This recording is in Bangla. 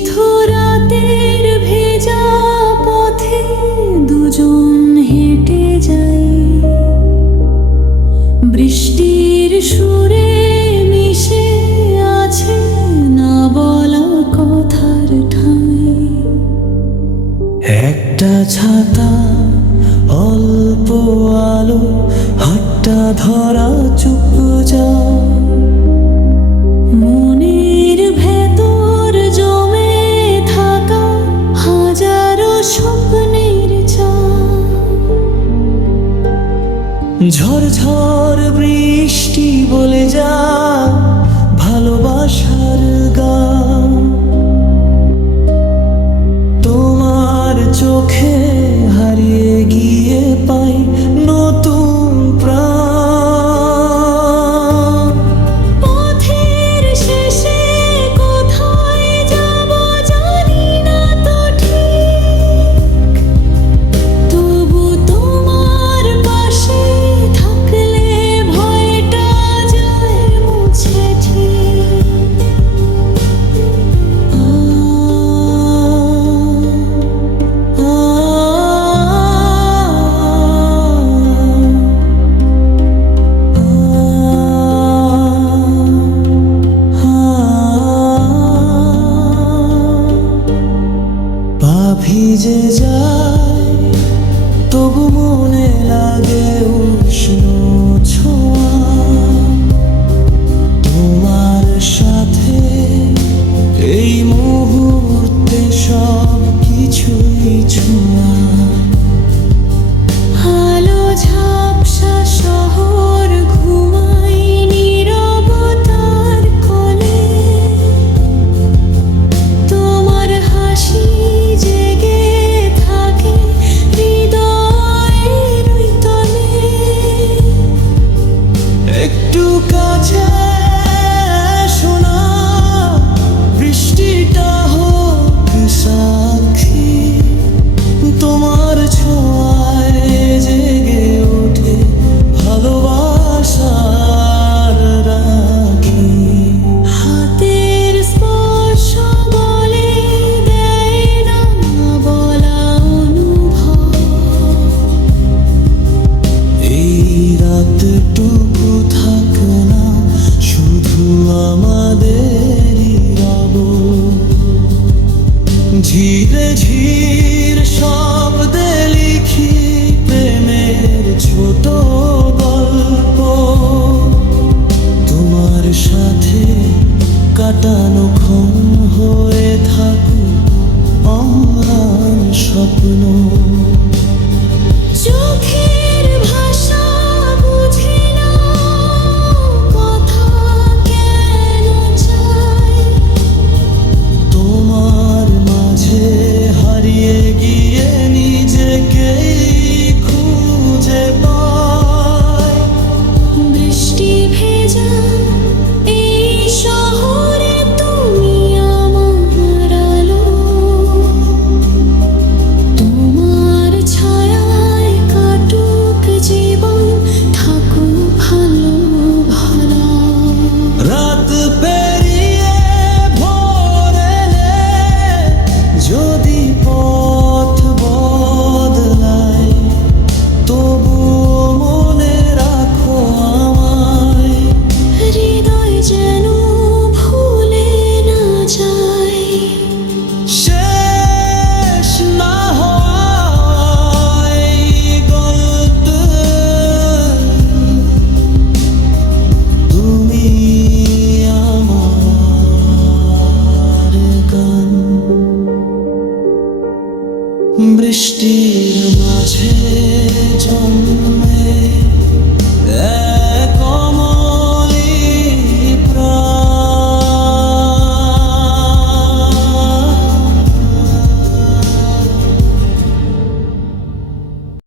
নিশীথো রাতের ভেজা পথে দুজন হেঁটে যাই, বৃষ্টির সুরে মিশে আছে না বলা কথার ঠাঁই। একটা ছাতা, অল্প আলো, হাতটা ধরা চুপচাপ, মনের ভেতর জমে থাকা হাজারো স্বপ্নের চাপ। ঝরঝর বৃষ্টি বলে যা ভালোবাসার গান, তোমার চোখে হারিয়ে গিয়ে পাই নতুন প্রাণ। পথের শেষে কোথায় যাব জানি না তো ঠিক, তবু তোমার পাশে থাকলে ভয়টা যায় মুছে ঠিক। পা ভিজে যায় তবু মনে লাগে উষ্ণ ছোঁয়া, তোমার সাথে এই মুহূর্তে সব কিছুই ছোঁয়া। আলো ঝাপসা শহর ঘুমাই নীরবতার কোলে, তোমার হাসি জেগে থাকে হৃদয়ের তলে। একটু কাছে শোনা, বৃষ্টিটা হোক সাক্ষী, তোমার ছোঁয়ায় জেগে ওঠে ভালোবাসার রাগি। হাতের স্পর্শ বলে দেয় না বলা অনুভব, এই রাতটুকু থাক না শুধু আমাদেরই রব, ঝিরে ঝির শব্দে লিখি প্রেমের ছোট গল্প, তোমার সাথে কাটানো ক্ষণ হয়ে থাকুক অম্লান স্বপ্ন।